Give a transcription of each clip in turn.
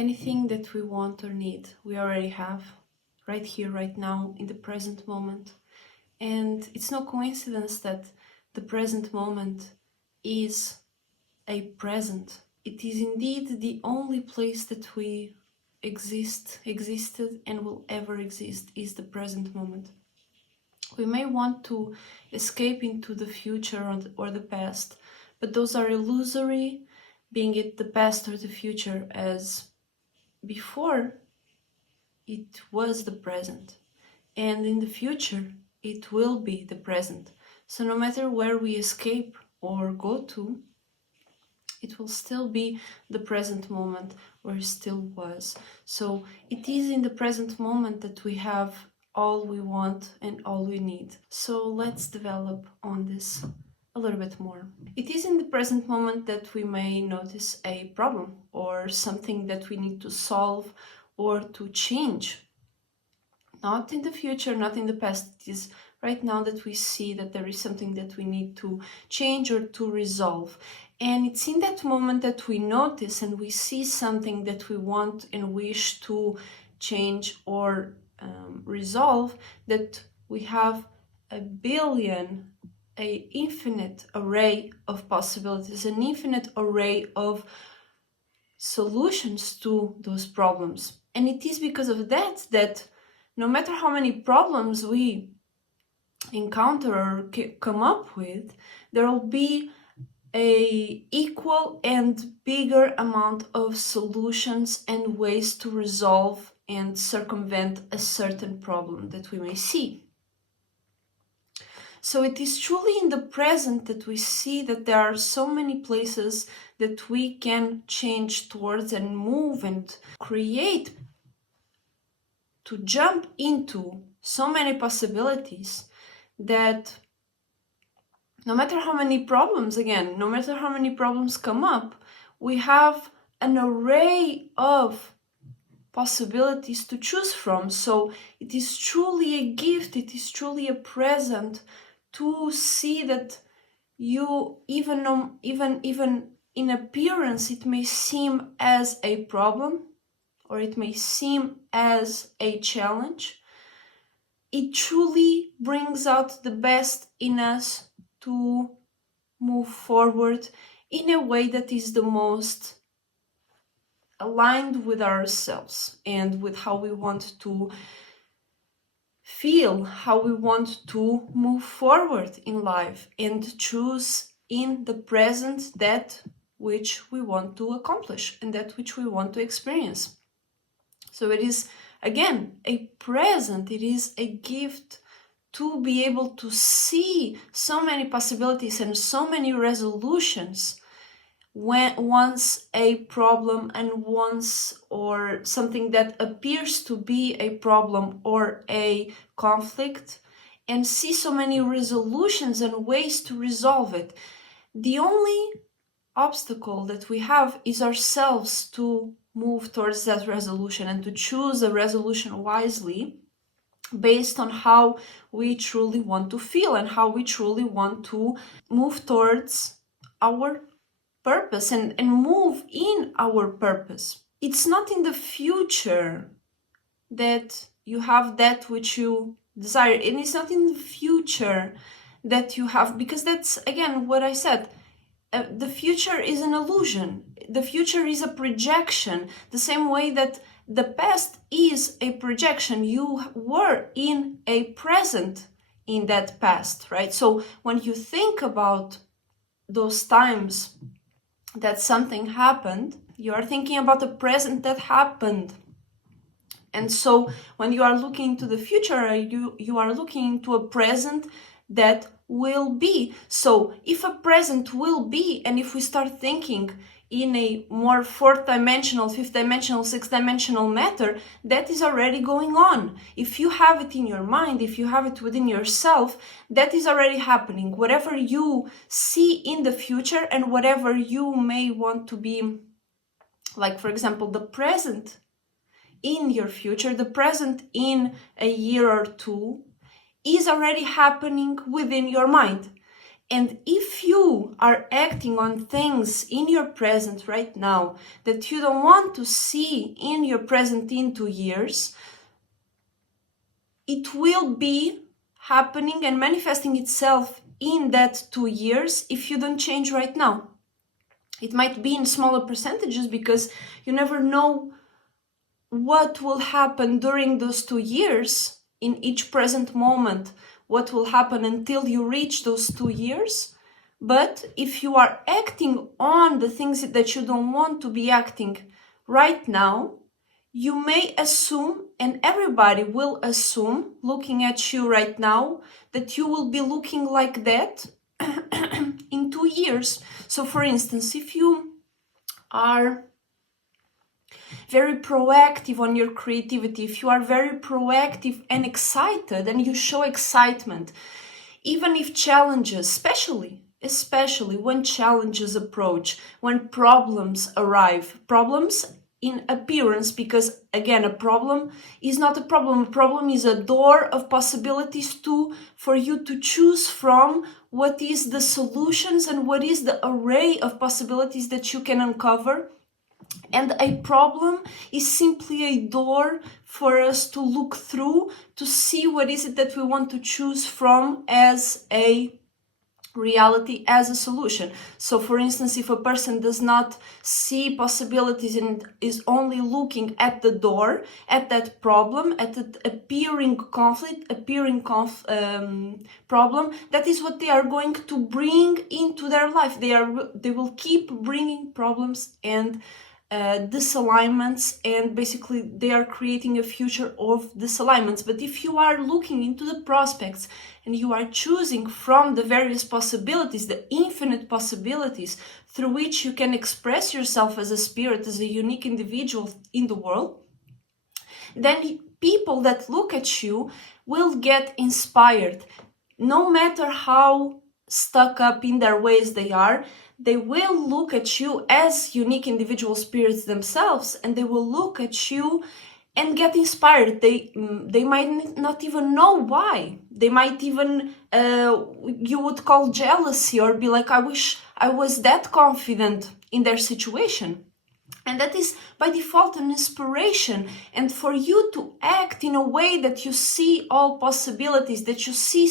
Anything that we want or need, we already have right here, right now, in the present moment. And it's no coincidence that the present moment is a present. It is indeed the only place that we existed, and will ever exist, is the present moment. We may want to escape into the future or the past, but those are illusory, being it the past or the future, as before it was the present, and in the future it will be the present. So no matter where we escape or go to, it will still be the present moment where it still was. So it is in the present moment that we have all we want and all we need. So let's develop on this a little bit more. It is in the present moment that we may notice a problem or something that we need to solve or to change. Not in the future, not in the past. It is right now that we see that there is something that we need to change or to resolve. And it's in that moment that we notice and we see something that we want and wish to change or resolve, that we have an infinite array of possibilities, an infinite array of solutions to those problems. And it is because of that no matter how many problems we encounter or come up with, there will be an equal and bigger amount of solutions and ways to resolve and circumvent a certain problem that we may see. So it is truly in the present that we see that there are so many places that we can change towards and move and create, to jump into so many possibilities, that no matter how many problems, no matter how many problems come up, we have an array of possibilities to choose from. So it is truly a gift, it is truly a present to see that you, even in appearance, it may seem as a problem or it may seem as a challenge, it truly brings out the best in us to move forward in a way that is the most aligned with ourselves and with how we want to feel, how we want to move forward in life, and choose in the present that which we want to accomplish and that which we want to experience. So it is, again, a present, it is a gift to be able to see so many possibilities and so many resolutions once a problem and once, or something that appears to be a problem or a conflict, and see so many resolutions and ways to resolve it. The only obstacle that we have is ourselves to move towards that resolution and to choose a resolution wisely, based on how we truly want to feel and how we truly want to move towards our purpose and move in our purpose. It's not in the future that you have that which you desire, and it's not in the future that you have, because that's, again, what I said, the future is an illusion. The future is a projection, the same way that the past is a projection. You were in a present in that past, right? So when you think about those times that something happened, you are thinking about the present that happened. And so when you are looking to the future, you are looking to a present that will be. So if a present will be, and if we start thinking in a more fourth dimensional, fifth dimensional, sixth dimensional matter, that is already going on. If you have it in your mind, if you have it within yourself, that is already happening. Whatever you see in the future and whatever you may want to be, like, for example, the present in your future, the present in a year or two, is already happening within your mind. And if you are acting on things in your present right now that you don't want to see in your present in 2 years, it will be happening and manifesting itself in that 2 years if you don't change right now. It might be in smaller percentages because you never know what will happen during those 2 years in each present moment, what will happen until you reach those 2 years. But if you are acting on the things that you don't want to be acting right now, you may assume, and everybody will assume, looking at you right now, that you will be looking like that in 2 years. So for instance, if you are very proactive on your creativity, if you are very proactive and excited and you show excitement, even if challenges, especially when challenges approach, when problems arrive, problems in appearance, because again, a problem is not a problem is a door of possibilities for you to choose from what is the solutions and what is the array of possibilities that you can uncover. And a problem is simply a door for us to look through to see what is it that we want to choose from as a reality, as a solution. So for instance, if a person does not see possibilities and is only looking at the door, at that problem, at the appearing conflict, problem, that is what they are going to bring into their life. They will keep bringing problems and disalignments, and basically they are creating a future of disalignments. But if you are looking into the prospects and you are choosing from the various possibilities, the infinite possibilities through which you can express yourself as a spirit, as a unique individual in the world, then people that look at you will get inspired. No matter how stuck up in their ways they are, they will look at you as unique individual spirits themselves, and they will look at you and get inspired. They might not even know why. They might even, you would call jealousy, or be like, I wish I was that confident in their situation. And that is by default an inspiration. And for you to act in a way that you see all possibilities, that you see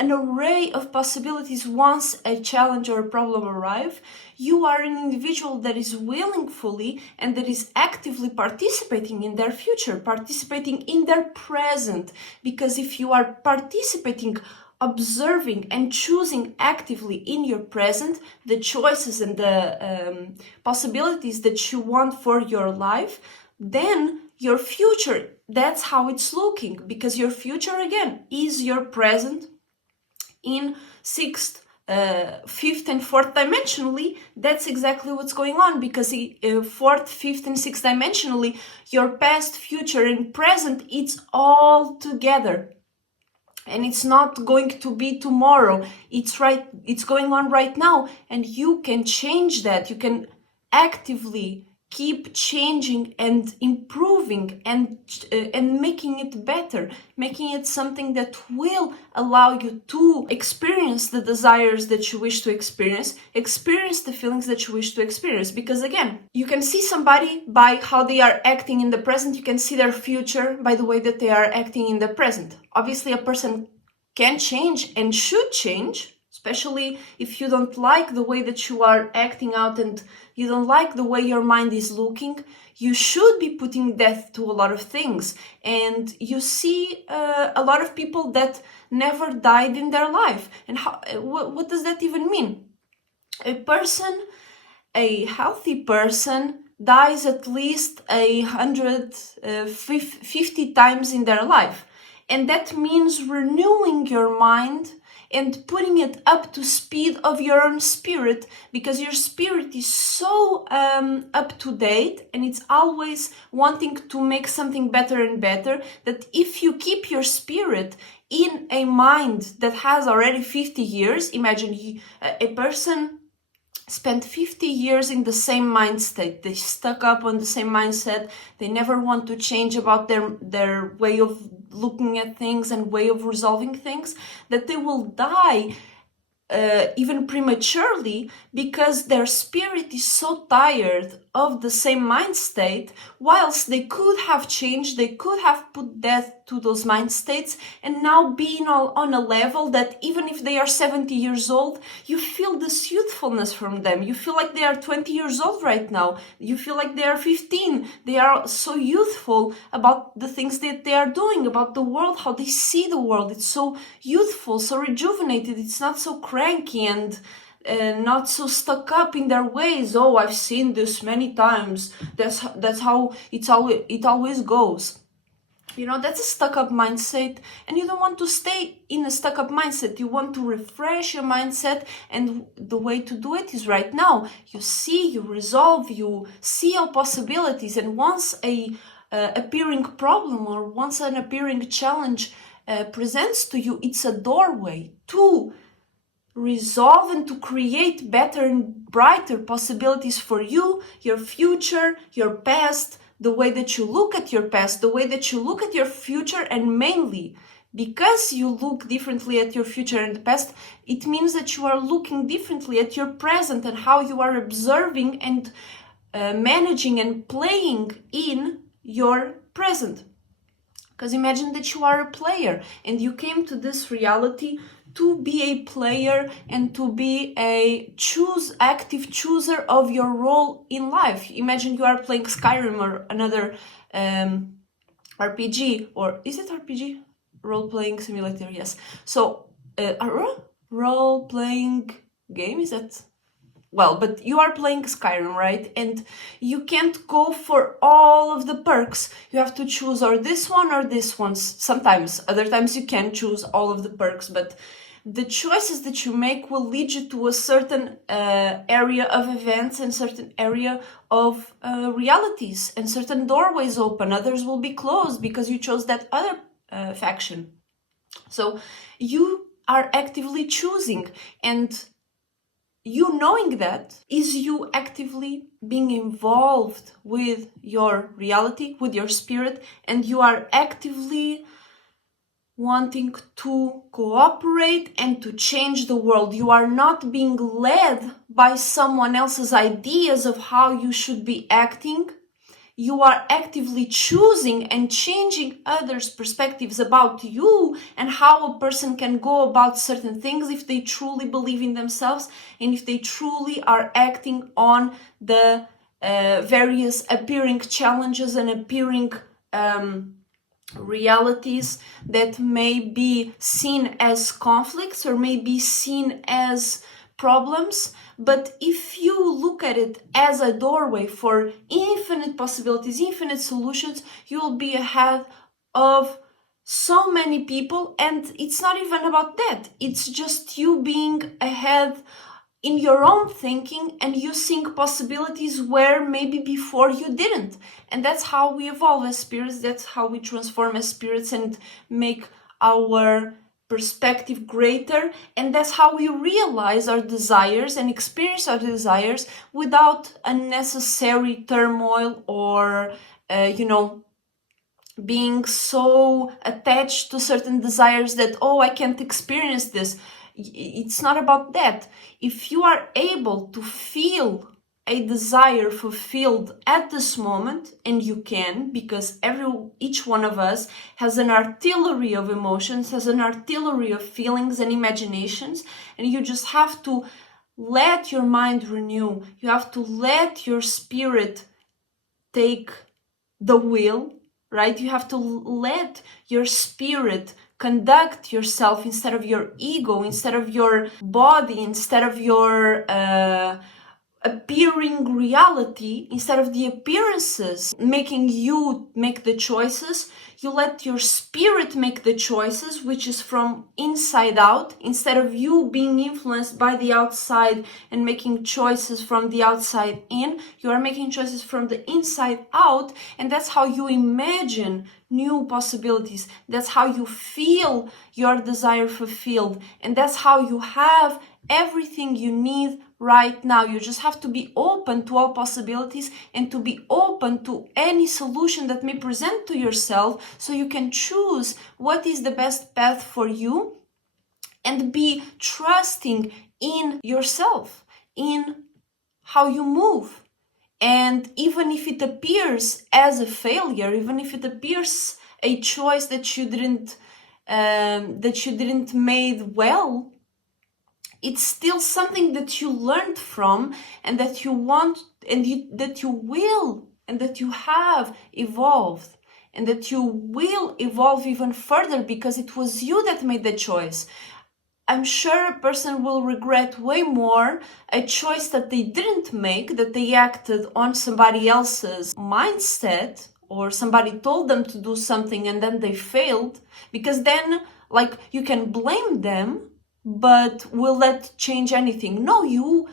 an array of possibilities once a challenge or a problem arrive, you are an individual that is willingly and that is actively participating in their future, participating in their present. Because if you are participating, observing and choosing actively in your present the choices and the possibilities that you want for your life, then your future, that's how it's looking. Because your future, again, is your present in sixth, fifth and fourth dimensionally. That's exactly what's going on, because fourth, fifth and sixth dimensionally, your past, future and present, it's all together. And it's not going to be tomorrow. It's going on right now, and you can change that. You can actively keep changing and improving and making it better, making it something that will allow you to experience the desires that you wish to experience the feelings that you wish to experience. Because again, you can see somebody by how they are acting in the present. You can see their future by the way that they are acting in the present. Obviously, a person can change and should change, especially if you don't like the way that you are acting out and you don't like the way your mind is looking. You should be putting death to a lot of things. And you see a lot of people that never died in their life. And what does that even mean? A healthy person dies at least 150 times in their life. And that means renewing your mind and putting it up to speed of your own spirit, because your spirit is so up to date and it's always wanting to make something better and better, that if you keep your spirit in a mind that has already 50 years, imagine a person spent 50 years in the same mind state. They stuck up on the same mindset. They never want to change about their way of looking at things and way of resolving things, that they will die even prematurely, because their spirit is so tired of the same mind state, whilst they could have changed, they could have put death to those mind states, and now being on a level that even if they are 70 years old, you feel this youthfulness from them. You feel like they are 20 years old right now. You feel like they are 15. They are so youthful about the things that they are doing, about the world, how they see the world. It's so youthful, so rejuvenated. It's not so cranky and not so stuck up in their ways. Oh, I've seen this many times. That's how it always goes. You know, that's a stuck-up mindset, and you don't want to stay in a stuck-up mindset. You want to refresh your mindset, and the way to do it is right now. You see, you resolve, you see all possibilities, and once a appearing problem or once an appearing challenge presents to you, it's a doorway to resolve and to create better and brighter possibilities for you, your future, your past, the way that you look at your past, the way that you look at your future, and mainly because you look differently at your future and the past, it means that you are looking differently at your present and how you are observing and managing and playing in your present. Because imagine that you are a player and you came to this reality to be a player and to be a active chooser of your role in life. Imagine you are playing Skyrim or another RPG, or is it RPG? Role-playing simulator, yes. So a role-playing game, is that? Well, but you are playing Skyrim, right? And you can't go for all of the perks. You have to choose or this one or this one. Sometimes, other times you can choose all of the perks, but the choices that you make will lead you to a certain area of events and certain area of realities, and certain doorways open. Others will be closed because you chose that other faction. So you are actively choosing, and you knowing that is you actively being involved with your reality, with your spirit, and you are actively wanting to cooperate and to change the world. You are not being led by someone else's ideas of how you should be acting. You are actively choosing and changing others' perspectives about you and how a person can go about certain things if they truly believe in themselves and if they truly are acting on the various appearing challenges and appearing realities that may be seen as conflicts or may be seen as problems. But if you look at it as a doorway for infinite possibilities, infinite solutions, you'll be ahead of so many people. And it's not even about that. It's just you being ahead in your own thinking, and you seeing possibilities where maybe before you didn't. And that's how we evolve as spirits. That's how we transform as spirits and make our perspective greater. And that's how we realize our desires and experience our desires without unnecessary turmoil or, being so attached to certain desires that, oh, I can't experience this. It's not about that. If you are able to feel a desire fulfilled at this moment, and you can, because each one of us has an artillery of emotions, has an artillery of feelings and imaginations, and you just have to let your mind renew. You have to let your spirit take the wheel, right? You have to let your spirit conduct yourself instead of your ego, instead of your body, instead of your appearing reality, instead of the appearances making you make the choices. You let your spirit make the choices, which is from inside out, instead of you being influenced by the outside and making choices from the outside in. You are making choices from the inside out, and that's how you imagine new possibilities. That's how you feel your desire fulfilled, and that's how you have everything you need right now. You just have to be open to all possibilities and to be open to any solution that may present to yourself, so you can choose what is the best path for you and be trusting in yourself, in how you move. And even if it appears as a failure, even if it appears a choice that you didn't made well, it's still something that you learned from, and that you want, and that you will, and that you have evolved, and that you will evolve even further because it was you that made the choice. I'm sure a person will regret way more a choice that they didn't make, that they acted on somebody else's mindset, or somebody told them to do something and then they failed, because then, like, you can blame them, but will that change anything? No, you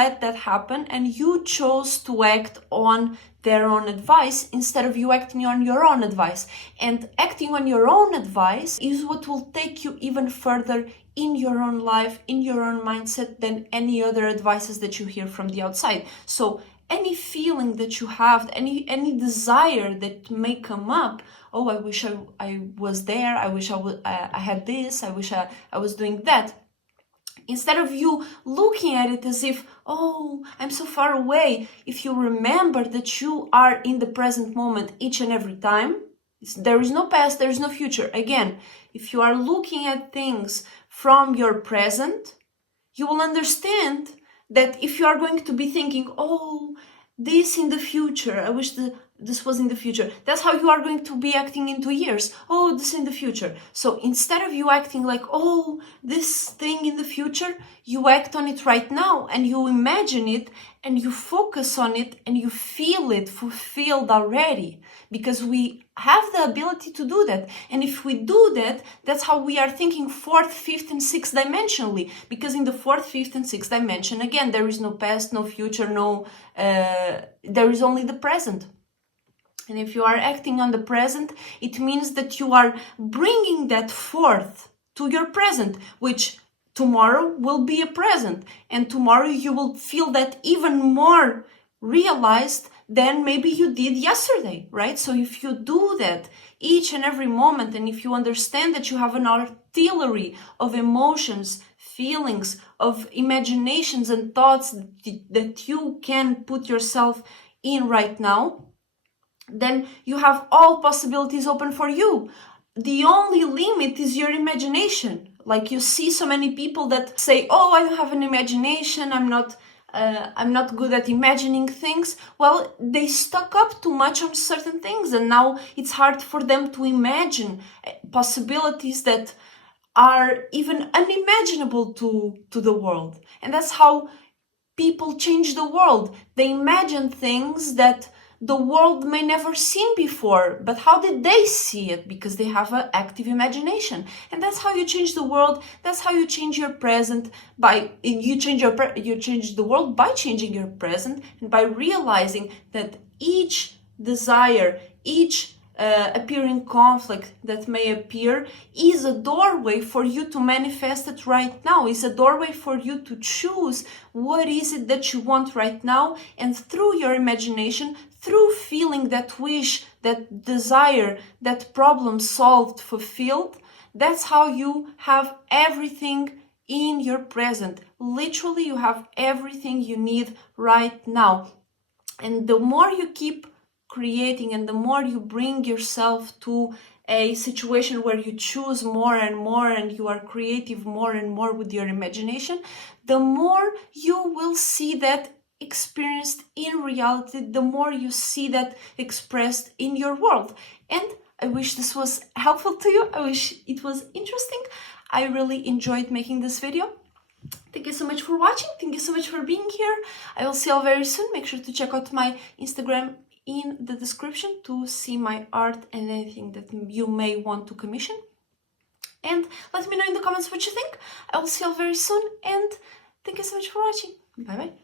let that happen, and you chose to act on their own advice instead of you acting on your own advice. And acting on your own advice is what will take you even further in your own life, in your own mindset, than any other advices that you hear from the outside. So any feeling that you have, any desire that may come up, oh, I wish I was there, I wish I had this, I wish I was doing that. Instead of you looking at it as if, oh, I'm so far away, if you remember that you are in the present moment each and every time, there is no past, there is no future. Again, if you are looking at things from your present, you will understand that if you are going to be thinking, oh, this in the future, I wish this was in the future, that's how you are going to be acting in 2 years. Oh, this in the future. So instead of you acting like, oh, this thing in the future, you act on it right now, and you imagine it, and you focus on it, and you feel it fulfilled already, because we have the ability to do that. And if we do that, that's how we are thinking 4th, 5th, and 6th dimensionally, because in the 4th, 5th, and 6th dimension, again, there is no past, no future, there is only the present. And if you are acting on the present, it means that you are bringing that forth to your present, which tomorrow will be a present. And tomorrow you will feel that even more realized than maybe you did yesterday, right? So if you do that each and every moment, and if you understand that you have an artillery of emotions, feelings, of imaginations and thoughts that you can put yourself in right now, then you have all possibilities open for you. The only limit is your imagination. Like, you see so many people that say, oh, I don't have an imagination, I'm not good at imagining things. Well, they stuck up too much on certain things, and now it's hard for them to imagine possibilities that are even unimaginable to the world. And that's how people change the world. They imagine things that the world may never seen before, but how did they see it? Because they have an active imagination. And that's how you change the world. That's how you change your present. You change the world by changing your present, and by realizing that each desire, each appearing conflict that may appear is a doorway for you to manifest it right now. It's a doorway for you to choose what is it that you want right now, and through your imagination, through feeling that wish, that desire, that problem solved, fulfilled, that's how you have everything in your present. Literally, you have everything you need right now. And the more you keep creating, and the more you bring yourself to a situation where you choose more and more, and you are creative more and more with your imagination, the more you will see that experienced in reality, the more you see that expressed in your world. And I wish this was helpful to you. I wish it was interesting. I really enjoyed making this video. Thank you so much for watching. Thank you so much for being here. I will see you all very soon. Make sure to check out my Instagram in the description to see my art and anything that you may want to commission. And let me know in the comments what you think. I will see you all very soon, and thank you so much for watching. Bye bye.